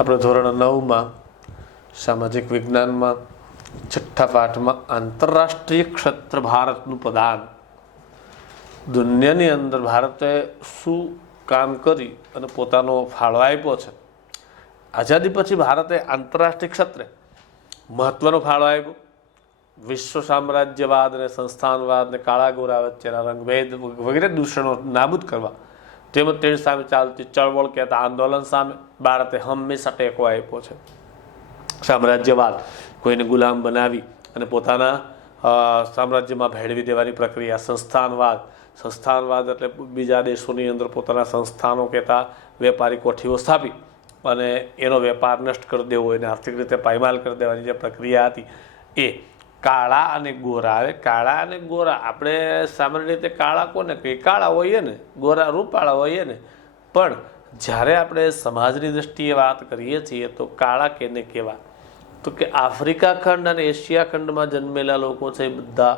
આપણે ધોરણ 9માં સામાજિક વિજ્ઞાનમાં છઠ્ઠા પાઠમાં આંતરરાષ્ટ્રીય ક્ષેત્ર ભારતનું પ્રદાન, દુનિયાની અંદર ભારતે શું કામ કરી અને પોતાનો ફાળો આપ્યો છે. આઝાદી પછી ભારતે આંતરરાષ્ટ્રીય ક્ષેત્રે મહત્વનો ફાળો આપ્યો. વિશ્વ સામ્રાજ્યવાદ અને સંસ્થાનવાદ અને કાળા ગોરા વચ્ચેના રંગભેદ વગેરે દૂષણો નાબૂદ કરવા તેમજ તેની સામે ચાલતી ચળવળ કહેતા આંદોલન સામે ભારતે હંમેશા ટેકો આપ્યો છે. સામ્રાજ્યવાદ, કોઈને ગુલામ બનાવી અને પોતાના સામ્રાજ્યમાં ભેળવી દેવાની પ્રક્રિયા. સંસ્થાનવાદ એટલે બીજા દેશોની અંદર પોતાના સંસ્થાનો કહેતા વેપારી કોઠીઓ સ્થાપી અને એનો વેપાર નષ્ટ કરી દેવો, એને આર્થિક રીતે પાયમાલ કરી દેવાની જે પ્રક્રિયા હતી એ. કાળા અને ગોરા. હવે કાળા અને ગોરા આપણે સામાન્ય રીતે કાળા કોને કહીએ? કાળા હોઈએ ને, ગોરા રૂપાળા હોઈએ ને. પણ જ્યારે આપણે સમાજની દ્રષ્ટિએ વાત કરીએ છીએ તો કાળા કેને કહેવા? તો કે આફ્રિકા ખંડ અને એશિયા ખંડમાં જન્મેલા લોકો છે એ બધા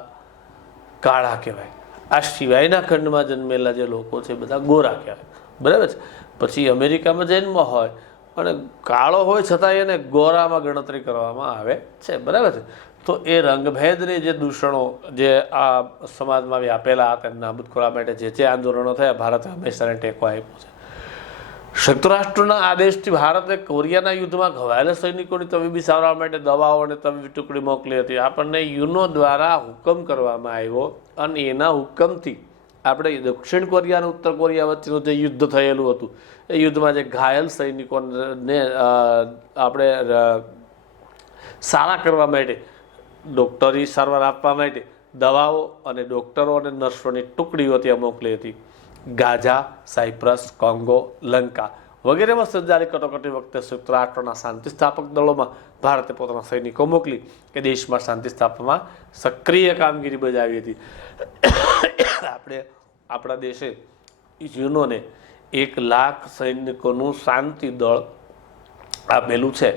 કાળા કહેવાય. આ સિવાયના ખંડમાં જન્મેલા જે લોકો છે એ બધા ગોરા કહેવાય. બરાબર છે. પછી અમેરિકામાં જન્મ હોય અને કાળો હોય છતાં એને ગોરામાં ગણતરી કરવામાં આવે છે. બરાબર છે. તો એ રંગભેદની જે દૂષણો જે આ સમાજમાં વ્યાપેલા હતા નાબૂદ કરવા માટે જે આંદોલનો થયા, ભારતે હંમેશા ટેકો આપ્યો છે. સંયુક્ત રાષ્ટ્રના આદેશથી ભારતે કોરિયાના યુદ્ધમાં ઘવાયેલા સૈનિકોની તબીબી સારવાર માટે દવાઓ અને તબીબી ટુકડી મોકલી હતી. આપણને યુનો દ્વારા હુકમ કરવામાં આવ્યો અને એના હુકમથી આપણે દક્ષિણ કોરિયા અને ઉત્તર કોરિયા વચ્ચેનું જે યુદ્ધ થયેલું હતું એ યુદ્ધમાં જે ઘાયલ સૈનિકોને આપણે સારા કરવા માટે, ડૉક્ટરી સારવાર આપવા માટે દવાઓ અને ડૉક્ટરો અને નર્સોની ટુકડીઓ ત્યાં મોકલી હતી. ગાઝા, સાયપ્રસ, કોંગો, લંકા વગેરેમાં સર્જાયેલી કટોકટી વખતે સંયુક્ત રાષ્ટ્રના શાંતિ સ્થાપક દળોમાં ભારતે પોતાના સૈનિકો મોકલી કે દેશમાં શાંતિ સ્થાપવામાં સક્રિય કામગીરી બજાવી હતી. આપણે આપણા દેશે યુનોને 1 લાખ સૈનિકોનું શાંતિ દળ આપેલું છે.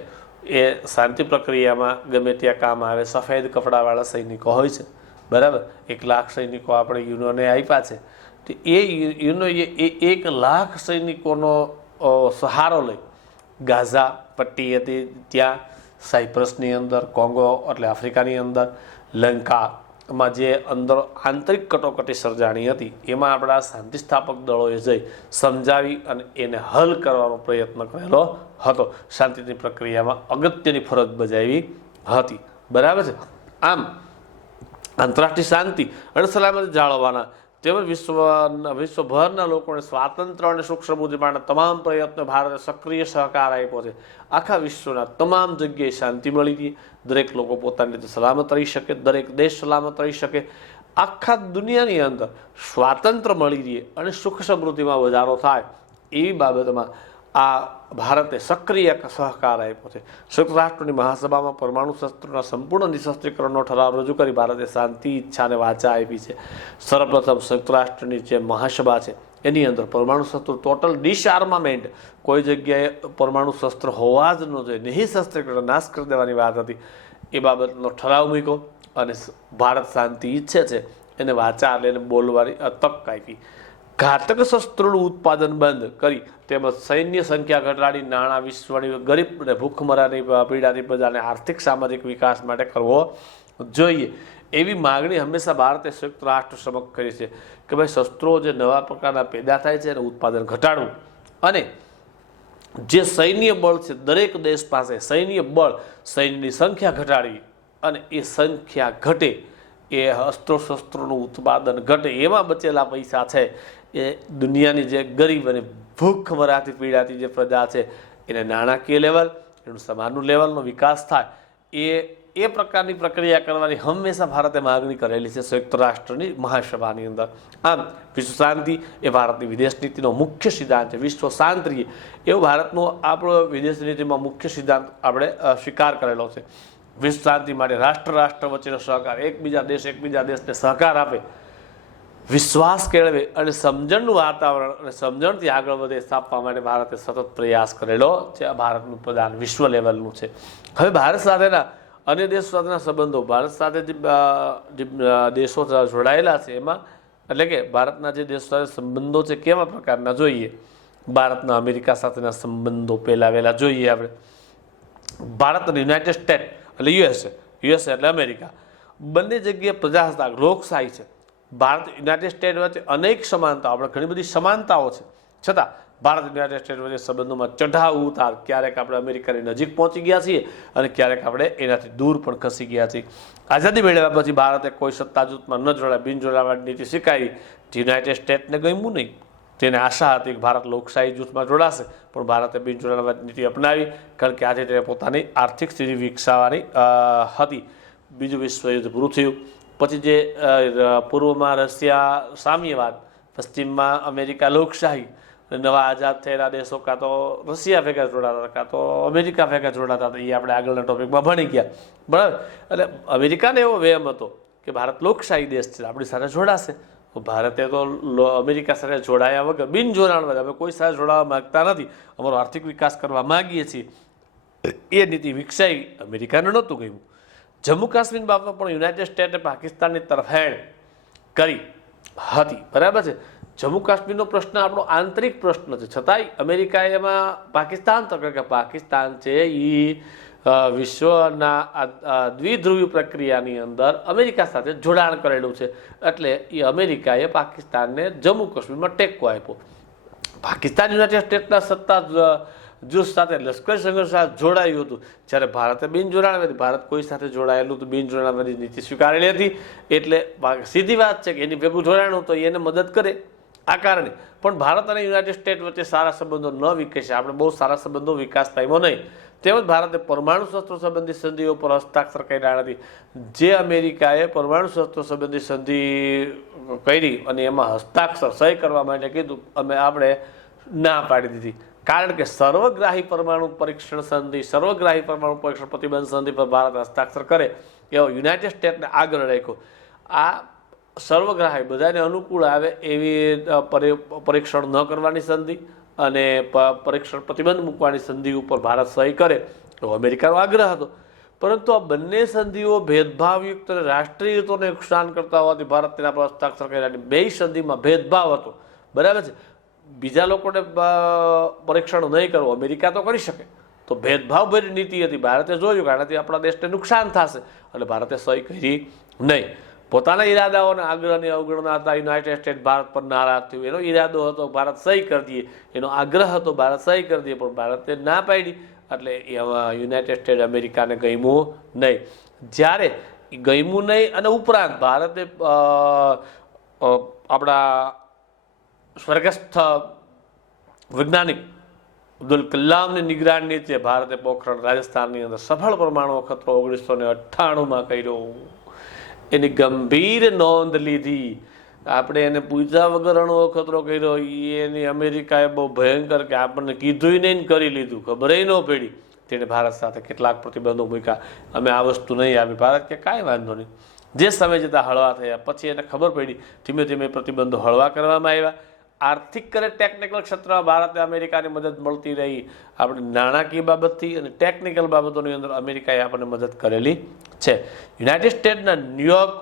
એ શાંતિ પ્રક્રિયામાં ગમે ત્યાં કામ આવે. સફેદ કપડાવાળા સૈનિકો હોય છે. બરાબર. 1 લાખ સૈનિકો આપણે યુનોને આપ્યા છે. તો એ યુનોએ એ 1 લાખ સૈનિકોનો સહારો લઈ ગાઝા પટ્ટી હતી ત્યાં, સાયપ્રસની અંદર, કોંગો એટલે આફ્રિકાની અંદર, લંકામાં જે અંદર આંતરિક કટોકટી સર્જાણી હતી એમાં આપણા શાંતિ સ્થાપક દળોએ જઈ સમજાવી અને એને હલ કરવાનો પ્રયત્ન કરેલો હતો. શાંતિની પ્રક્રિયામાં અગત્યની ફરજ બજાવી હતી. બરાબર છે. આમ આંતરરાષ્ટ્રીય શાંતિ અને સલામતી જાળવવાના તેમજ વિશ્વભરના લોકોને સ્વાતંત્ર્ય અને સુખ સમૃદ્ધિ માટે તમામ પ્રયત્નો ભારતે સક્રિય સહકાર આપ્યો છે. આખા વિશ્વના તમામ જગ્યાએ શાંતિ મળી હતી. દરેક લોકો પોતાની રીતે સલામત રહી શકે, દરેક દેશ સલામત રહી શકે. આખા દુનિયાની અંદર સ્વાતંત્ર્ય મળી રહે અને સુખ સમૃદ્ધિમાં વધારો થાય એવી બાબતમાં આ ભારતે સક્રિય સહકાર આપ્યો છે. સંયુક્ત રાષ્ટ્રની મહાસભામાં પરમાણુ શસ્ત્રોના સંપૂર્ણ નિશસ્ત્રીકરણનો ઠરાવ રજૂ કરી ભારતે શાંતિ, ઈચ્છા અને વાચા આપી છે. સર્વપ્રથમ સંયુક્ત રાષ્ટ્રની જે મહાસભા છે એની અંદર પરમાણુ શસ્ત્રો ટોટલ ડિસઆર્મામેન્ટ, કોઈ જગ્યાએ પરમાણુ શસ્ત્ર હોવા જ ન જોઈએ, નિઃશસ્ત્રીકરણ, નાશ કરી દેવાની વાત હતી. એ બાબતનો ઠરાવ મૂક્યો અને ભારત શાંતિ ઈચ્છે છે એને વાચા એટલે એને બોલવાની તક આપી. ઘાતક શસ્ત્રોનું ઉત્પાદન બંધ કરી તેમજ સૈન્ય સંખ્યા ઘટાડી નાણાં વિશ્વની ગરીબ અને ભૂખમરાની પીડાની પ્રજાને આર્થિક સામાજિક વિકાસ માટે કરવો જોઈએ એવી માગણી હંમેશા ભારતે સંયુક્ત રાષ્ટ્ર સમક્ષ કરી છે કે ભાઈ શસ્ત્રો જે નવા પ્રકારના પેદા થાય છે એનું ઉત્પાદન ઘટાડવું અને જે સૈન્ય બળ છે દરેક દેશ પાસે સૈન્યની સંખ્યા ઘટાડવી અને એ સંખ્યા ઘટે, એ શસ્ત્રોનું ઉત્પાદન ઘટે, એમાં બચેલા પૈસા છે એ દુનિયાની જે ગરીબ અને ભૂખમરાથી પીડાતી જે પ્રજા છે એને નાણાકીય લેવલ, એનું સમાજનું લેવલનો વિકાસ થાય એ પ્રકારની પ્રક્રિયા કરવાની હંમેશા ભારતે માગણી કરેલી છે સંયુક્ત રાષ્ટ્રની મહાસભાની અંદર. આમ વિશ્વ શાંતિ એ ભારતની વિદેશ નીતિનો મુખ્ય સિદ્ધાંત છે. વિશ્વ શાંત રહીએ એવો ભારતનો આપણો વિદેશ નીતિમાં મુખ્ય સિદ્ધાંત આપણે સ્વીકાર કરેલો છે. વિશ્વ શાંતિ માટે રાષ્ટ્ર વચ્ચેનો સહકાર, એકબીજા દેશને સહકાર આપે, વિશ્વાસ કેળવે અને સમજણનું વાતાવરણ અને સમજણથી આગળ વધે સ્થાપવા માટે ભારતે સતત પ્રયાસ કરેલો છે. આ ભારતનું પ્રદાન વિશ્વ લેવલનું છે. હવે ભારત સાથેના અન્ય દેશો સાથેના સંબંધો, ભારત સાથે જે દેશો જોડાયેલા છે એમાં એટલે કે ભારતના જે દેશો સાથે સંબંધો છે કેવા પ્રકારના જોઈએ ભારતના અમેરિકા સાથેના સંબંધો પહેલા વહેલા જોઈએ આપણે. ભારત અને યુનાઇટેડ સ્ટેટ એટલે યુએસએ એટલે અમેરિકા બંને જગ્યાએ પ્રજાસત્તાક લોકશાહી છે. ભારત યુનાઇટેડ સ્ટેટ વચ્ચે અનેક સમાનતાઓ, આપણે ઘણી બધી સમાનતાઓ છે, છતાં ભારત યુનાઇટેડ સ્ટેટ વચ્ચે સંબંધોમાં ચઢાવ ઉતાર, ક્યારેક આપણે અમેરિકાની નજીક પહોંચી ગયા છીએ અને ક્યારેક આપણે એનાથી દૂર પણ ખસી ગયા છીએ. આઝાદી મેળવ્યા પછી ભારતે કોઈ સત્તા જૂથમાં ન જોડાય, બિન જોડાવાની નીતિ સ્વીકારી. યુનાઇટેડ સ્ટેટને ગમ્યું નહીં. તેને આશા હતી કે ભારત લોકશાહી જૂથમાં જોડાશે, પણ ભારતે બિન જોડાવાની નીતિ અપનાવી, કારણ કે આજે તેને પોતાની આર્થિક સ્થિતિ વિકસાવવાની હતી. બીજું વિશ્વયુદ્ધ પૂરું થયું પછી જે પૂર્વમાં રશિયા સામ્યવાદ, પશ્ચિમમાં અમેરિકા લોકશાહી, નવા આઝાદ થયેલા દેશો કાં તો રશિયા ભેગા જોડાતા કાં તો અમેરિકા ભેગા જોડાતા હતા. એ આપણે આગળના ટોપિકમાં ભણી ગયા, બરાબર. એટલે અમેરિકાને એવો વહેમ હતો કે ભારત લોકશાહી દેશ છે, આપણી સાથે જોડાશે. ભારતે તો અમેરિકા સાથે જોડાયા વગર બિન જોડાણ વગર અમે કોઈ સાથે જોડાવા માગતા નથી, અમારો આર્થિક વિકાસ કરવા માગીએ છીએ, એ નીતિ વિકસાઈ. અમેરિકાને નહોતું ગયું. જમ્મુ કાશ્મીર બાબતમાં પણ યુનાઇટેડ સ્ટેટે પાકિસ્તાનની તરફેણ કરી હતી, બરાબર છે. જમ્મુ કાશ્મીરનો પ્રશ્ન આપણો આંતરિક પ્રશ્ન છે, છતાંય અમેરિકાએ એમાં પાકિસ્તાન તરફ, કે પાકિસ્તાન છે એ વિશ્વના દ્વિધ્રુવી પ્રક્રિયાની અંદર અમેરિકા સાથે જોડાણ કરેલું છે, એટલે એ અમેરિકાએ પાકિસ્તાનને જમ્મુ કાશ્મીરમાં ટેકો આપ્યો. પાકિસ્તાન યુનાઇટેડ સ્ટેટના સત્તા જૂથ સાથે લશ્કરી સંઘર્ષ સાથે જોડાયું હતું, જ્યારે ભારતે બિન જોડાણ, ભારત કોઈ સાથે જોડાયેલું તો બિન જોડાણવાળી નીતિ સ્વીકારેલી હતી. એટલે સીધી વાત છે કે એની ભેગું જોડાણું તો એને મદદ કરે. આ કારણે પણ ભારત અને યુનાઇટેડ સ્ટેટ વચ્ચે સારા સંબંધો ન વિકસ્યા, આપણે બહુ સારા સંબંધો વિકાસ પામ્યો નહીં. તેમજ ભારતે પરમાણુ શસ્ત્રો સંબંધી સંધિઓ પર હસ્તાક્ષર કર્યા નથી. જે અમેરિકાએ પરમાણુ શસ્ત્રો સંબંધી સંધિ કરી અને એમાં હસ્તાક્ષર સહી કરવા માટે કીધું, આપણે ના પાડી દીધી. કારણ કે સર્વગ્રાહી પરમાણુ પરીક્ષણ સંધિ, સર્વગ્રાહી પરમાણુ પરીક્ષણ પ્રતિબંધ સંધિ પર ભારત હસ્તાક્ષર કરે એવો યુનાઇટેડ સ્ટેટને આગળ રાખ્યો. આ સર્વગ્રાહી બધાને અનુકૂળ આવે એવી પરીક્ષણ ન કરવાની સંધિ અને પરીક્ષણ પ્રતિબંધ મૂકવાની સંધિ ઉપર ભારત સહી કરે એવો અમેરિકાનો આગ્રહ હતો. પરંતુ આ બંને સંધિઓ ભેદભાવયુક્ત અને રાષ્ટ્રીય હિતોને નુકસાન કરતા હોવાથી ભારત તેના પર હસ્તાક્ષર કર્યા. બે સંધિમાં ભેદભાવ હતો, બરાબર છે. બીજા લોકોને પરીક્ષણ નહીં કરવું, અમેરિકા તો કરી શકે, તો ભેદભાવભરી નીતિ હતી. ભારતે જોયું કે આનાથી આપણા દેશને નુકસાન થશે, એટલે ભારતે સહી કરી નહીં. પોતાના ઈરાદાઓના આગ્રહની અવગણના હતા. યુનાઇટેડ સ્ટેટ ભારત પર નારાજ થયું. એનો ઈરાદો હતો ભારત સહી કરી દઈએ, એનો આગ્રહ હતો ભારત સહી કરી દઈએ, પણ ભારતે ના પાડી. એટલે એમાં યુનાઇટેડ સ્ટેટ અમેરિકાને ગમ્યું નહીં. જ્યારે ગમ્યું નહીં અને ઉપરાંત ભારતે આપણા સ્વર્ગસ્થ વૈજ્ઞાનિક અબ્દુલ કલામની નિગરાની નીચે ભારતે પોખરણ રાજસ્થાનની અંદર સફળ પરમાણુ અખતરો 1998માં કર્યો. એની ગંભીર નોંધ લીધી. આપણે એને પૂછ્યા વગર અણુ અખતરો કર્યો, એની અમેરિકાએ બહુ ભયંકર, કે આપણને કીધું નહીં કરી લીધું, ખબર ન પડી. તેણે ભારત સાથે કેટલાક પ્રતિબંધો મૂક્યા. અમે આ વસ્તુ નહીં આવી. ભારત કે કાંઈ વાંધો નહીં. જે સમય જતાં હળવા થયા પછી એને ખબર પડી, ધીમે ધીમે પ્રતિબંધો હળવા કરવામાં આવ્યા. આર્થિક અને ટેકનિકલ ક્ષેત્રમાં ભારતે અમેરિકાની મદદ મળતી રહી. આપણે નાણાકીય બાબતથી અને ટેકનિકલ બાબતોની અંદર અમેરિકાએ આપણને મદદ કરેલી છે. યુનાઇટેડ સ્ટેટના ન્યુયોર્ક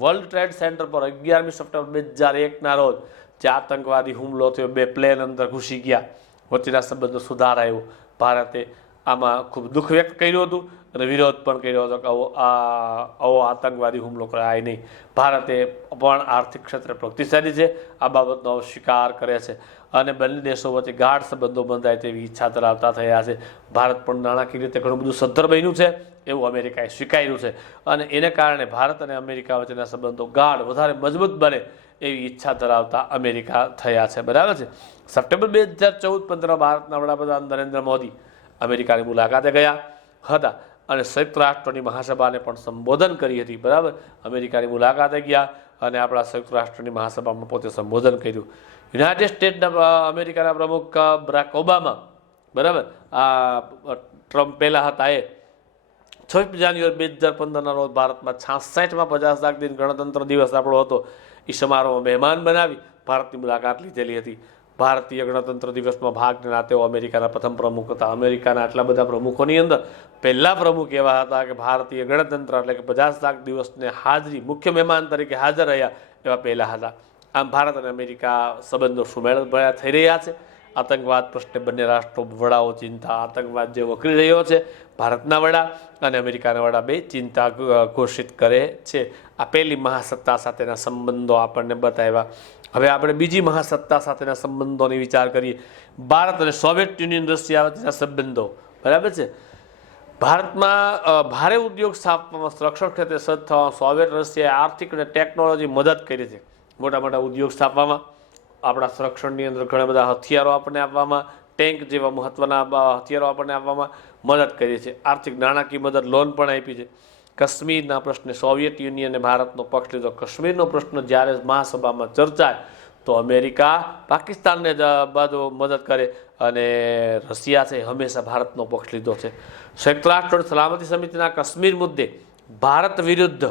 વર્લ્ડ ટ્રેડ સેન્ટર પર 11મી સપ્ટેમ્બર 2001ના રોજ જે આતંકવાદી હુમલો થયો, 2 પ્લેન અંદર ઘૂસી ગયા, વચ્ચેના સંબંધો સુધારાયો. ભારતે આમાં ખૂબ દુઃખ વ્યક્ત કર્યું હતું અને વિરોધ પણ કર્યો હતો કે આવો આતંકવાદી હુમલો કરાય નહીં. ભારતે પણ આર્થિક ક્ષેત્રે પ્રગતિશાળી છે, આ બાબતનો સ્વીકાર કરે છે અને બંને દેશો વચ્ચે ગાઢ સંબંધો બંધાય તેવી ઈચ્છા ધરાવતા થયા છે. ભારત પણ નાણાકીય રીતે ઘણું બધું સદ્ધર બન્યું છે એવું અમેરિકાએ સ્વીકાર્યું છે અને એને કારણે ભારત અને અમેરિકા વચ્ચેના સંબંધો ગાઢ, વધારે મજબૂત બને એવી ઈચ્છા ધરાવતા અમેરિકા થયા છે, બરાબર છે. સપ્ટેમ્બર 2014-15 ભારતના વડાપ્રધાન નરેન્દ્ર મોદી અમેરિકાની મુલાકાતે ગયા હતા અને સંયુક્ત રાષ્ટ્રોની મહાસભાને પણ સંબોધન કરી હતી, બરાબર. અમેરિકાની મુલાકાતે ગયા અને આપણા સંયુક્ત રાષ્ટ્રની મહાસભામાં પોતે સંબોધન કર્યું. યુનાઇટેડ સ્ટેટના અમેરિકાના પ્રમુખ બરાક ઓબામા, બરાબર, આ ટ્રમ્પ પહેલા હતા, એ 26 જાન્યુઆરી 2015ના રોજ ભારતમાં 66માં 50 લાખ દિન ગણતંત્ર દિવસ આપણો હતો, એ સમારોહમાં મહેમાન બનાવી ભારતની મુલાકાત લીધેલી હતી. ભારતીય ગણતંત્ર દિવસમાં ભાગ લેનાર તેઓ અમેરિકાના પ્રથમ પ્રમુખ હતા. અમેરિકાના આટલા બધા પ્રમુખોની અંદર પહેલા પ્રમુખ એવા હતા કે ભારતીય ગણતંત્ર એટલે કે 50 લાખ દિવસને હાજરી, મુખ્ય મહેમાન તરીકે હાજર રહ્યા એવા પહેલા હતા. આમ ભારત અને અમેરિકા સંબંધો સુમેળ ભર્યા થઈ રહ્યા છે. આતંકવાદ પ્રશ્ને બંને રાષ્ટ્રો વડાઓ ચિંતા, આતંકવાદ જે વકરી રહ્યો છે ભારતના વડા અને અમેરિકાના વડા બે ચિંતા ઘોષિત કરે છે. આ પહેલી મહાસત્તા સાથેના સંબંધો આપણને બતાવ્યા. હવે આપણે બીજી મહાસત્તા સાથેના સંબંધોની વિચાર કરીએ. ભારત અને સોવિયત યુનિયન રશિયા વચ્ચેના સંબંધો. બરાબર છે. ભારતમાં ભારે ઉદ્યોગ સ્થાપવામાં, સંરક્ષણ ક્ષેત્રે સજ્જ થવામાં સોવિયત રશિયાએ આર્થિક અને ટેકનોલોજી મદદ કરી છે. મોટા મોટા ઉદ્યોગ સ્થાપવામાં, આપણા સંરક્ષણની અંદર ઘણા બધા હથિયારો આપણને આપવામાં, ટેન્ક જેવા મહત્વના હથિયારો આપણને આપવામાં મદદ કરી છે. આર્થિક નાણાકીય મદદ, લોન પણ આપી છે. કાશ્મીરના પ્રશ્ને સોવિયત યુનિયને ભારતનો પક્ષ લીધો. કાશ્મીરનો પ્રશ્ન જ્યારે મહાસભામાં ચર્ચાય તો અમેરિકા પાકિસ્તાનને બધો મદદ કરે અને રશિયા છે હંમેશા ભારતનો પક્ષ લીધો છે. સંયુક્ત રાષ્ટ્ર સલામતી સમિતિના કાશ્મીર મુદ્દે ભારત વિરુદ્ધ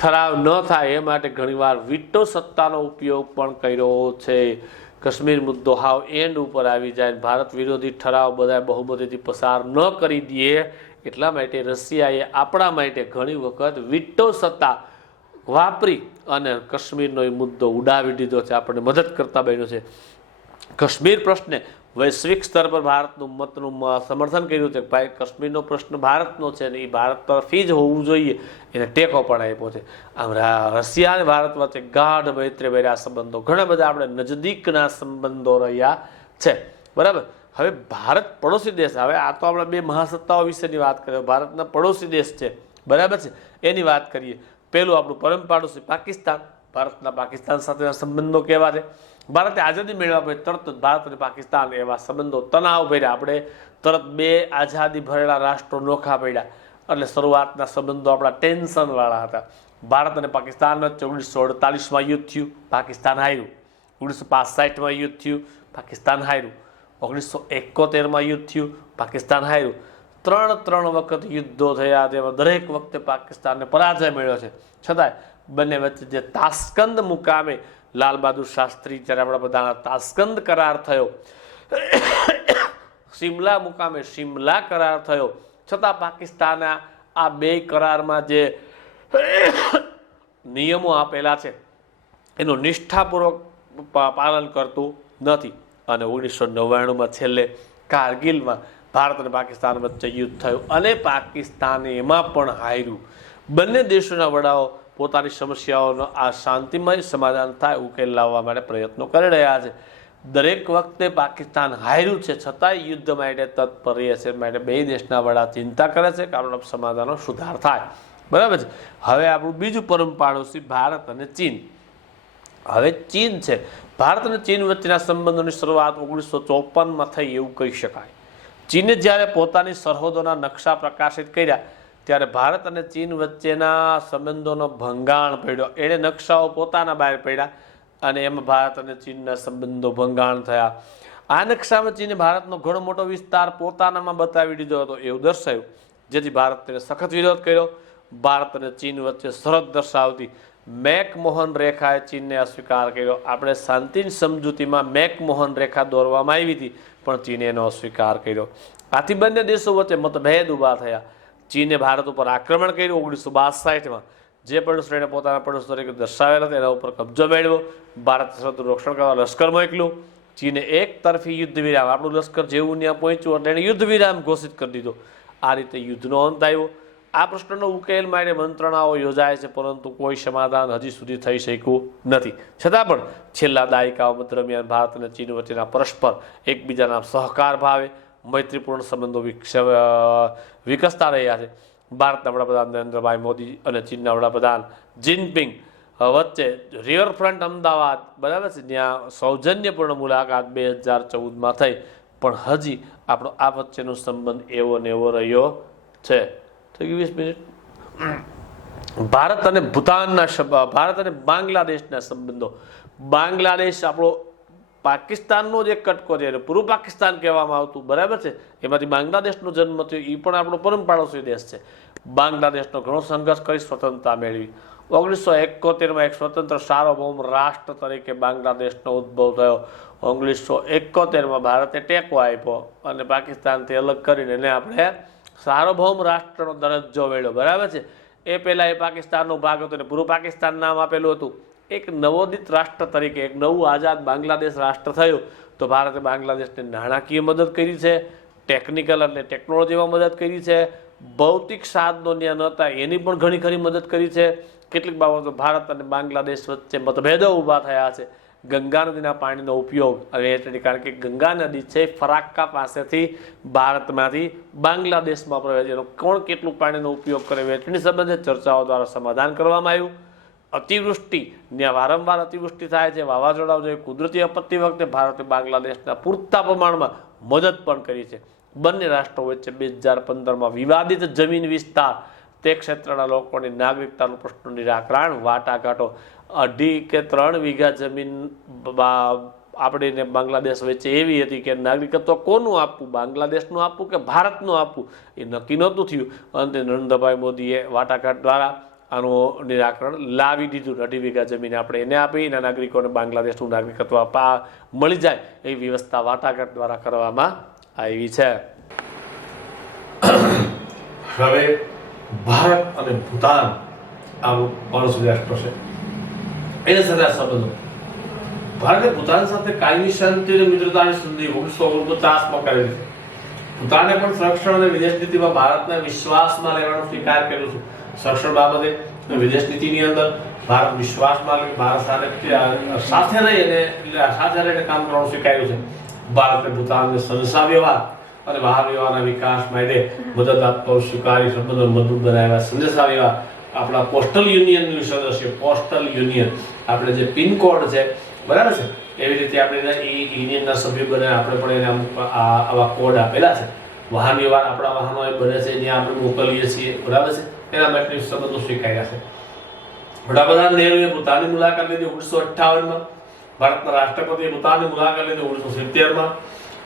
ઠરાવ ન થાય એ માટે ઘણીવાર વીટો સત્તાનો ઉપયોગ પણ કર્યો છે. કાશ્મીર મુદ્દો હાવ એન્ડ ઉપર આવી જાય, ભારત વિરોધી ઠરાવ બધા બહુમતીથી પસાર ન કરી દઈએ એટલા માટે રશિયાએ આપણા માટે ઘણી વખત વીટો સત્તા વાપરી અને કાશ્મીરનો એ મુદ્દો ઉડાવી દીધો છે, આપણને મદદ કરતા બન્યો છે. કાશ્મીર પ્રશ્ને વૈશ્વિક સ્તર પર ભારતનું મતનું સમર્થન કર્યું છે. ભાઈ કાશ્મીરનો પ્રશ્ન ભારતનો છે અને એ ભારત તરફી જ હોવું જોઈએ, એને ટેકો પણ આપ્યો છે. આમ રશિયા અને ભારત વચ્ચે ગાઢ મૈત્રીભર્યા સંબંધો, ઘણા બધા આપણે નજદીકના સંબંધો રહ્યા છે. બરાબર. હવે ભારત પડોશી દેશ, હવે આ તો આપણે બે મહાસત્તાઓ વિશેની વાત કરીએ. ભારતના પડોશી દેશ છે, બરાબર છે, એની વાત કરીએ. પહેલું આપણું પરમ પાડોશી પાકિસ્તાન. ભારતના પાકિસ્તાન સાથેના સંબંધો કેવા છે? ભારતે આઝાદી મેળવ્યા પછી તરત જ ભારત અને પાકિસ્તાન એવા સંબંધો તણાવ ભર્યા. આપણે તરત બે આઝાદી ભરેલા રાષ્ટ્રો નોખા પડ્યા એટલે શરૂઆતના સંબંધો આપણા ટેન્શનવાળા હતા. ભારત અને પાકિસ્તાન વચ્ચે 1948માં યુદ્ધ થયું, પાકિસ્તાન હાર્યું. 1965માં યુદ્ધ થયું, પાકિસ્તાન હાર્યું. 1971માં યુદ્ધ થયું, પાકિસ્તાન હાર્યું. ત્રણ વખત યુદ્ધો થયા, જેમાં દરેક વખતે પાકિસ્તાનને પરાજય મળ્યો છે. છતાંય બંને વચ્ચે જે તાસ્કંદ મુકામે લાલ બહાદુર શાસ્ત્રી જ્યારે આપણા બધાના તાસ્કંદ કરાર થયો, શિમલા મુકામે શિમલા કરાર થયો, છતાં પાકિસ્તાનના આ બે કરારમાં જે નિયમો આપેલા છે એનું નિષ્ઠાપૂર્વક પાલન કરતું નથી. અને 1999માં છેલ્લે કારગિલમાં ભારત અને પાકિસ્તાન વચ્ચે યુદ્ધ થયું અને પાકિસ્તાને એમાં પણ હાર્યું. બંને દેશોના વડાઓ પોતાની સમસ્યાઓનો આ શાંતિમય સમાધાન થાય, ઉકેલ લાવવા માટે પ્રયત્નો કરી રહ્યા છે. દરેક વખતે પાકિસ્તાન હાર્યું છે, છતાંય યુદ્ધ માટે તત્પર રહે છે. માટે બે દેશના વડા ચિંતા કરે છે કે આપણો સમાધાનનો સુધાર થાય. બરાબર છે. હવે આપણું બીજું પરમ પાડોશી ભારત અને ચીન. હવે ચીન છે. ભારત અને ચીન વચ્ચેના સંબંધોની શરૂઆત 1954માં થઈ એવું કહી શકાય. ચીને જ્યારે પોતાની સરહદોના નકશા પ્રકાશિત કર્યા ત્યારે ભારત અને ચીન વચ્ચેના સંબંધોનો ભંગાણ પડ્યો. એણે નકશાઓ પોતાના બહાર પડ્યા અને એમાં ભારત અને ચીનના સંબંધો ભંગાણ થયા. આ નકશામાં ચીને ભારતનો ઘણો મોટો વિસ્તાર પોતાનામાં બતાવી દીધો હતો એવું દર્શાવ્યું, જેથી ભારત તેને સખત વિરોધ કર્યો. ભારત અને ચીન વચ્ચે સરહદ દર્શાવતી મેકમોહન રેખાએ ચીનને અસ્વીકાર કર્યો. આપણે શાંતિની સમજૂતીમાં મેકમોહન રેખા દોરવામાં આવી હતી, પણ ચીને એનો અસ્વીકાર કર્યો. આથી બંને દેશો વચ્ચે મતભેદ ઊભા થયા. ચીને ભારત ઉપર આક્રમણ કર્યું 1962માં. જે પડોશ એને પોતાના પડોશ તરીકે દર્શાવેલા હતા એના ઉપર કબજો મેળવ્યો. ભારત સરહદનું રક્ષણ કરવા લશ્કર મોકલ્યું. ચીને એક તરફી યુદ્ધ વિરામ, આપણું લશ્કર જેવું ત્યાં પહોંચ્યું એટલે એને યુદ્ધ વિરામ ઘોષિત કરી દીધો. આ રીતે યુદ્ધનો અંત આવ્યો. આ પ્રશ્નનો ઉકેલ માટે મંત્રણાઓ યોજાય છે, પરંતુ કોઈ સમાધાન હજી સુધી થઈ શક્યું નથી. છતાં પણ છેલ્લા દાયકાઓ દરમિયાન ભારત અને ચીન વચ્ચેના પરસ્પર એકબીજાના સહકાર ભાવે મૈત્રીપૂર્ણ સંબંધો વિકસતા રહ્યા છે. ભારતના વડાપ્રધાન નરેન્દ્રભાઈ મોદી અને ચીનના વડાપ્રધાન જિનપિંગ વચ્ચે રિવરફ્રન્ટ અમદાવાદ, બરાબર છે, ત્યાં સૌજન્યપૂર્ણ મુલાકાત 2014માં થઈ, પણ હજી આપણો આ વચ્ચેનો સંબંધ એવો ને એવો રહ્યો છે. થઈ ગયું 20 મિનિટ. ભારત અને ભૂતાનના ભારત અને બાંગ્લાદેશના સંબંધો. બાંગ્લાદેશ આપણો પાકિસ્તાનનો જ એક કટકો છે, પૂર્વ પાકિસ્તાન કહેવામાં આવતું, બરાબર છે. એમાંથી બાંગ્લાદેશનો જન્મ થયો. એ પણ આપણો પરમ પાડોશી દેશ છે. બાંગ્લાદેશનો ઘણો સંઘર્ષ કરી સ્વતંત્રતા મેળવી. 1971માં એક સ્વતંત્ર સાર્વભૌમ રાષ્ટ્ર તરીકે બાંગ્લાદેશનો ઉદ્ભવ થયો. 1971માં ભારતે ટેકો આપ્યો અને પાકિસ્તાનથી અલગ કરીને એને આપણે સાર્વભૌમ રાષ્ટ્રનો દરજ્જો મેળવ્યો, બરાબર છે. એ પહેલાં એ પાકિસ્તાનનો ભાગ હતો અને પૂર્વ પાકિસ્તાન નામ આપેલું હતું. એક નવોદિત રાષ્ટ્ર તરીકે એક નવું આઝાદ બાંગ્લાદેશ રાષ્ટ્ર થયું તો ભારતે બાંગ્લાદેશને નાણાકીય મદદ કરી છે, ટેકનિકલ એટલે ટેકનોલોજીમાં મદદ કરી છે, ભૌતિક સાધનો ત્યાં નહોતા એની પણ ઘણી ખરી મદદ કરી છે. કેટલીક બાબતો ભારત અને બાંગ્લાદેશ વચ્ચે મતભેદો ઊભા થયા છે. ગંગા નદીના પાણીનો ઉપયોગ અને એટલે કારણ કે ગંગા નદી છે ફરાક્કા પાસેથી ભારતમાંથી બાંગ્લાદેશમાં પ્રવેશે, એનો કોણ કેટલું પાણીનો ઉપયોગ કરે વહેંચણી સંબંધિત ચર્ચાઓ દ્વારા સમાધાન કરવામાં આવ્યું. અતિવૃષ્ટિ, ત્યાં વારંવાર અતિવૃષ્ટિ થાય છે, વાવાઝોડાઓ જેવી કુદરતી આપત્તિ વખતે ભારતે બાંગ્લાદેશના પૂરતા પ્રમાણમાં મદદ પણ કરી છે. બંને રાષ્ટ્રો વચ્ચે 2015માં વિવાદિત જમીન વિસ્તાર, તે ક્ષેત્રના લોકોની નાગરિકતાનું પ્રશ્નનું નિરાકરણ, વાટાઘાટો 2.5 કે 3 વીઘા જમીન આપણે બાંગ્લાદેશ વચ્ચે એવી હતી કે નાગરિકત્વ કોનું આપવું, બાંગ્લાદેશનું આપવું કે ભારતનું આપવું, એ નક્કી નહોતું થયું. અંતે નરેન્દ્રભાઈ મોદીએ વાટાઘાટ દ્વારા આનું નિરાકરણ લાવી દીધું. 2.5 વીઘા જમીન આપણે એને આપી, એના નાગરિકોને બાંગ્લાદેશનું નાગરિકત્વ મળી જાય એવી વ્યવસ્થા વાટાઘાટ દ્વારા કરવામાં આવી છે. હવે ભારત અને ભૂતાન આ પડોશી રાષ્ટ્રો છે, એના સાથે આ સંબંધો. ભારતે ભૂતાન સાથે કાયમી શાંતિ અને મિત્રતાની સંધિ 1949માં કરેલી છે. ભૂતાને પણ સંરક્ષણ અને વિદેશ નીતિમાં ભારતના વિશ્વાસમાં લેવાનો સ્વીકાર કર્યો છે. સંરક્ષણ બાબતે વિદેશ નીતિની અંદર ભારત વિશ્વાસમાં લે, ભારત સાથે રહીને કામ કરવાનું સ્વીકાર્યું છે. ભારતે ભૂતાનને સંદેશા વ્યવહાર અને વાહન વ્યવહારના વિકાસ માટે મદદ આપવાનું સ્વીકારી સંબંધો મજબૂત બનાવ્યા. સંદેશા વ્યવહાર આપણા પોસ્ટલ યુનિયનનું સદસ્ય, પોસ્ટલ યુનિયન આપણે જે પિન કોડ છે, બરાબર છે, એવી રીતે આપણે એ યુનિયનના સભ્ય બને આપણે પણ એને અમુક આવા કોડ આપેલા છે. વાહન વ્યવહાર આપણા વાહનો એ બને છે જ્યાં આપણે મોકલીએ છીએ, બરાબર છે, એના માટે સંબંધો સ્વીકાર્યા છે. વડાપ્રધાન નહેરુએ ભૂતાનની મુલાકાત લીધી 1958માં. ભારતના રાષ્ટ્રપતિએ ભૂતાનની મુલાકાત લીધી 1970માં.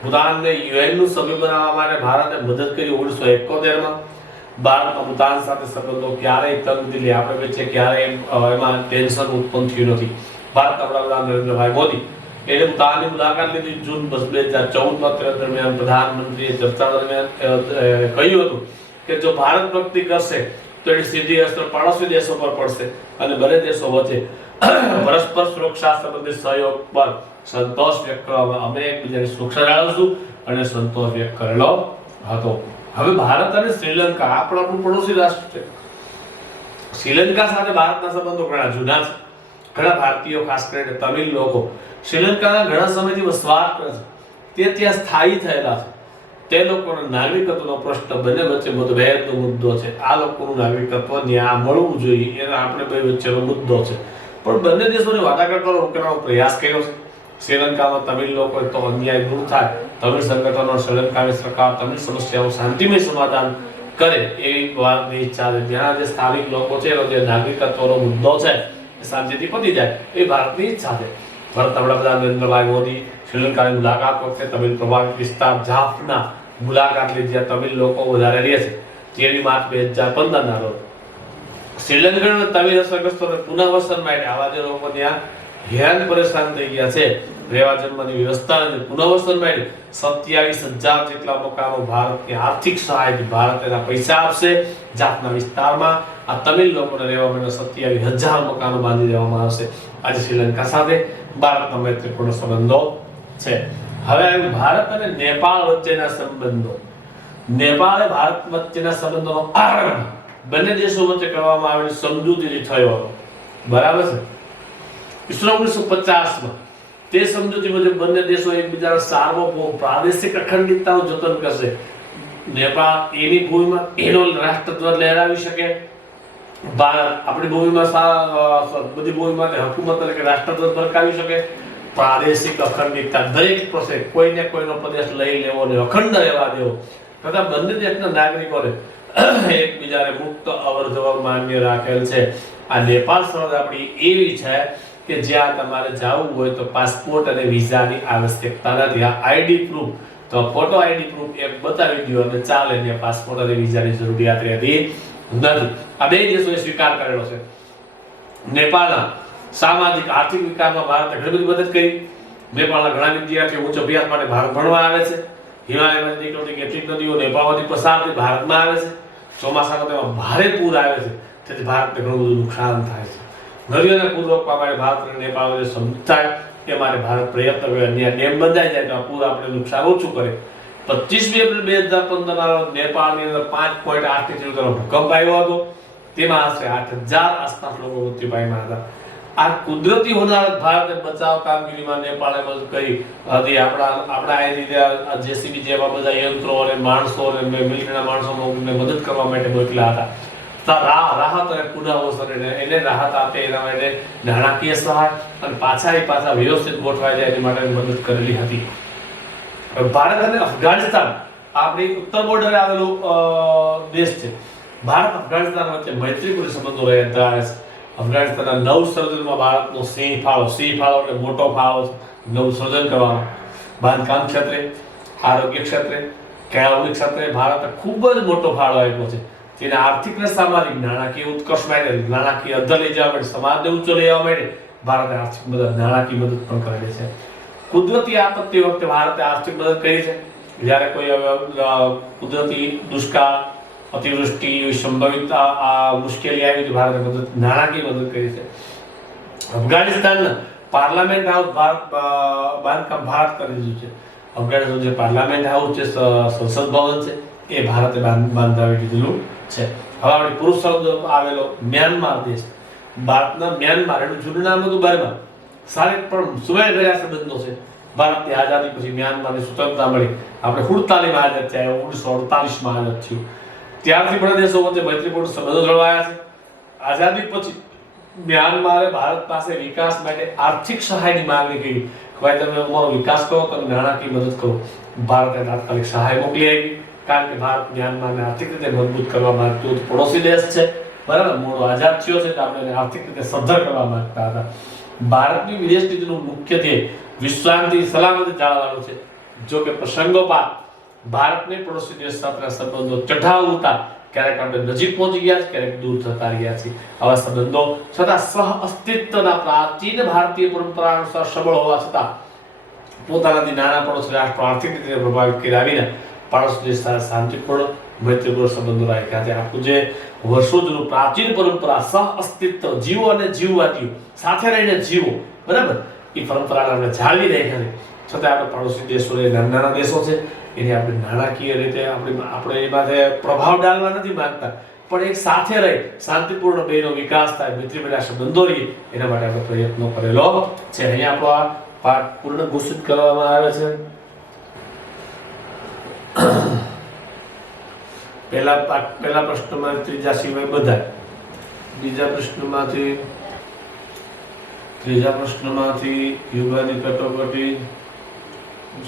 ભૂતાનને યુએનનું સભ્ય બનાવવા માટે ભારતે મદદ કરી 1971માં. ભારતમાં ભૂતાન સાથે સંબંધો ક્યારેય તંગદિલી આપણે વચ્ચે ક્યારેય એમાં ટેન્શન ઉત્પન્ન થયું નથી. ભારતના વડાપ્રધાન નરેન્દ્રભાઈ મોદી એને ભૂતાનની મુલાકાત લીધી જૂન 2014માં. દરમિયાન પ્રધાનમંત્રીએ ચર્ચા દરમિયાન કહ્યું હતું કે જો ભારત પ્રગતિ કરશે તો એની સીધી અસર પડોશી દેશો પર પડશે અને બંને દેશો વચ્ચે પરસ્પર સુરક્ષા સંબંધિત સહયોગ પર સંતોષ વ્યક્ત કરવામાં અમે એકબીજાની સુરક્ષા જાળવશું અને સંતોષ વ્યક્ત કરેલો હતો. હવે ભારત અને શ્રીલંકા આપણું પડોશી રાષ્ટ્ર છે. શ્રીલંકા સાથે ભારતના સંબંધો ઘણા જૂના છે. ઘણા ભારતીયો, ખાસ કરીને તમિલ લોકો શ્રીલંકાના ઘણા સમયથી વસવાટ કરે છે, તે ત્યાં સ્થાયી થયેલા છે. તે લોકોના નાગરિકત્વનો પ્રશ્ન બંને વચ્ચે મતભેદનો મુદ્દો છે. આ લોકોનું નાગરિકત્વ ત્યાં મળવું જોઈએ એના આપણે બે વચ્ચેનો મુદ્દો છે. પણ બંને દેશોને વાટાઘાટ કરવાનો પ્રયાસ કર્યો છે. શ્રીલંકામાં તમિલ લોકો તો અન્યાય દૂર થાય, તમિલ સંગઠનો શ્રીલંકાની સરકાર તમિલ સમસ્યાઓ શાંતિમય સમાધાન કરે એવી ભારતની ઈચ્છા છે. ત્યાં જે સ્થાનિક લોકો છે, જે નાગરિકત્વનો મુદ્દો છે એ શાંતિથી પતી જાય એ ભારતની ઈચ્છા છે. ભારતના વડાપ્રધાન નરેન્દ્રભાઈ મોદી શ્રીલંકાની મુલાકાત વખતે તમિલ પ્રભાવિત વિસ્તાર જાફના મુલાકાત લીધી, જ્યાં તમિલ લોકો વધારે રહે છે. 13 માર્ચ 2015ના રોજ શ્રીલંકન તમિલ અસરગ્રસ્તોને પુનઃવસન માટે આવા જે લોકો ત્યાં હેરાન પરેશાન થઈ ગયા છે, રહેવા જમવાની વ્યવસ્થા અને પુનઃવસન માટે 27,000 જેટલા મકાનો ભારતની આર્થિક સહાયથી ભારત એના પૈસા આપશે. જાફના વિસ્તારમાં આ તમિલ લોકોને રહેવા માટે 27,000 મકાનો બાંધી દેવામાં આવશે. આજે શ્રીલંકા સાથે ભારતના મૈત્રીપૂર્ણ સંબંધો છે. હવે ભારત અને નેપાળ વચ્ચેના સંબંધો. નેપાળ અને ભારત વચ્ચેના સંબંધોનો આરંભ બંને દેશો વચ્ચે કરવામાં આવેલી સમજૂતીથી થયો હતો, બરાબર છે. 1950માં તે સમજૂતી મુજબ બંને દેશો એકબીજાના સાર્વભૌમ પ્રાદેશિક અખંડિતતાનું જતન કરશે. નેપાળ એની ભૂમિમાં એનો રાષ્ટ્રધ્વજ લહેરાવી શકે, ભારત આપણી ભૂમિમાં બધી ભૂમિમાં હુકુમત એટલે કે રાષ્ટ્રધ્વજ ફરકાવી શકે. પ્રાદેશિક અખંડિતતા, દરેક પ્રદેશ કોઈને કોઈનો પ્રદેશ લઈ લેવો ને અખંડ રહેવા દેવો તથા બંને દેશના નાગરિકોને એકબીજાને મુક્ત અવર જવર માન્ય રાખેલ છે. આ નેપાળ સરહદ આપણી એવી છે કે જ્યાં તમારે જવું હોય તો પાસપોર્ટ અને વિઝાની આવશ્યકતા નથી. આ આઈડી પ્રૂફ તો ફોટો આઈડી પ્રૂફ એક બતાવી દો અને ચાલે, ને પાસપોર્ટ અને વિઝાની જરૂરિયાત રહેતી નથી. આ બે દેશોએ સ્વીકાર કરેલો છે. નેપાળના સામાજિક આર્થિક વિકાસમાં ભારતે ઘણી બધી મદદ કરી. નેપાળના ઘણા વિદ્યાર્થીઓ ઉચ્ચ અભ્યાસ માટે ભારત ભણવા આવે છે. હિમાલયમાંથી નીકળતી કેટલીક નદીઓ નેપાળમાંથી પસાર થઈ ભારતમાં આવે છે. ચોમાસામાં તેમાં ભારે પૂર આવે છે, તેથી ભારતને ઘણું બધું નુકસાન થાય છે. નદીઓને પૂર રોકવા માટે ભારત અને નેપાળ વચ્ચે સમજૂત થાય એ માટે ભારત પ્રયત્ન કરે. ત્યાં ડેમ બંધાઈ જાય તો આ પૂર આપણે નુકસાન ઓછું કરે. 25 એપ્રિલ 2015 ના રોજ નેપાળની અંદર 5.8 તીવ્રતાનો ભૂકંપ આવ્યો હતો. તેમાં આશરે 8,000 આસપાસ લોકો મૃત્યુ પામ્યા હતા. આ કુદરતી હોનારત ભારતે બચાવ કામગીરીમાં નેપાળે મદદ કરી હતી. આપણા આ રીતે જેસીબી જેવા બધા યંત્રો અને માણસો અને મિલિટરીના માણસોને મદદ કરવા માટે મોકલ્યા હતા. રાહત અને પુનઃવસન એને રાહત આપે એના માટે નાણાકીય સહાય અને પાછા વ્યવસ્થિત ગોઠવાઈ જાય એની માટે મદદ કરેલી હતી. ભારત અને અફઘાનિસ્તાન આપણી ઉત્તર બોર્ડરે આવેલો દેશ છે. ભારત અફઘાનિસ્તાન વચ્ચે મૈત્રીપૂર્ણ સંબંધો રહ્યા છે. અફઘાનિસ્તાનના નવસર્જનમાં ભારતનો સિંહ ફાળો એટલે મોટો ફાળો નવસર્જન કરવામાં, બાંધકામ ક્ષેત્રે, આરોગ્ય ક્ષેત્રે, કેળવણી ક્ષેત્રે ભારતે ખૂબ જ મોટો ફાળો આપ્યો છે. તેને આર્થિક અને સામાજિક નાણાકીય ઉત્કર્ષ માટે, નાણાકીય અધ્ધર લઈ જવા માટે, સમાજને ઊંચો લઈ જવા માટે ભારતે આર્થિક મદદ, નાણાકીય મદદ પણ કરેલી છે. કુદરતી આપત્તિ વખતે ભારતે આર્થિક મદદ કરી છે. જ્યારે કોઈ કુદરતી દુષ્કાળ, અતિવૃષ્ટિ, સંભવિત મુશ્કેલી આવી તો ભારતે નાણાકીય મદદ કરી છે. અફઘાનિસ્તાનના પાર્લામેન્ટ હાઉસ બાંધકામ ભારત કરી દીધું છે. અફઘાનિસ્તાન જે પાર્લામેન્ટ હાઉસ છે, સંસદ ભવન છે, એ ભારતે બાંધાવી દીધેલું છે. હવે આપણે પુરુષ આવેલો મ્યાનમાર દેશ. ભારતના મ્યાનમાર, એનું જૂનું નામ હતું બર્મા. સારી પણ સુમેળભર્યા સંબંધો છે. ભારતની આઝાદી પછી મ્યાનમારની સ્વતંત્રતા મળી. આપણે 47 માં આઝાદ થયા, 1948 માં આઝાદ થયું. ત્યારથી પણ દેશો વચ્ચે મૈત્રીપૂર્ણ સંબંધો જળવાયા છે. આઝાદી પછી મ્યાનમારે ભારત પાસે વિકાસ માટે આર્થિક સહાયની માંગણી કરી. ભાઈ તમે અમારો વિકાસ કરો, તમે નાણાકીય મદદ કરો. ભારતે તાત્કાલિક સહાય મોકલી આપી, કારણ કે ભારત મ્યાનમારને આર્થિક રીતે મજબૂત કરવા માંગતું હતું. પડોશી દેશ છે, બરાબર, મોડો આઝાદ થયો છે તો આપણે આર્થિક રીતે સદ્ધર કરવા માંગતા હતા. ભારતની વિદેશ નીતિનું મુખ્ય ધ્યેય વિશ્વ શાંતિ, સલામતી જાળવવાનું છે. જો કે પ્રસંગોપાત ભારતને પડોશી દેશ સાથેના સંબંધો ચઢાવતા ક્યારેક આપણે નજીક પહોંચી ગયા છે, ક્યારેક દૂર થતા રહ્યા છે. આવા સંબંધો છતાં સહ અસ્તિત્વના પ્રાચીન ભારતીય પરંપરા અનુસાર સબળ હોવા છતાં પોતાનાથી નાના પડોશી રાષ્ટ્રો આર્થિક રીતે પ્રભાવિત કર્યા વિના પડોશી દેશ સાથે શાંતિપૂર્ણ, મૈત્રીપૂર્ણ સંબંધો રાખ્યા છે. આપણું જે વર્ષો જૂનું પ્રાચીન પરંપરા સહ અસ્તિત્વ, જીવો અને જીવવાદીઓ સાથે રહીને જીવો, બરાબર, એ પરંપરાને આપણે જાળવી રાખ્યા છે. છતાં આપણે પડોશી દેશો, નાના દેશો છે, એને આપણે નાણાકીય રીતે આપણે એમાંથી પ્રભાવ ડાલવા નથી માંગતા, પણ એક સાથે રહી શાંતિપૂર્ણ બેનો વિકાસ થાય, મૈત્રીભર્યા સંબંધો રહે, એના માટે આપણે પ્રયત્નો કરેલો છે. અહીંયા આપણો આ પાઠ પૂર્ણ ઘોષિત કરવામાં આવે છે. પહેલા પ્રશ્નમાં ત્રીજા સિવાય બધા, ત્રીજા પ્રશ્નમાંથી યુગાની કટોકટી,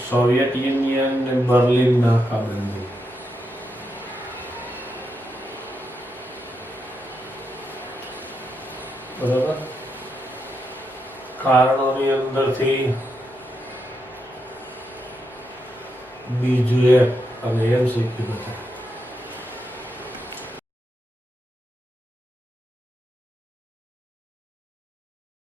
સોવિયત યુનિયન અને બર્લિન નાકાબંધી. બરાબર, કારણોની અંદરથી બીજું એક અને એમ શીખી બધા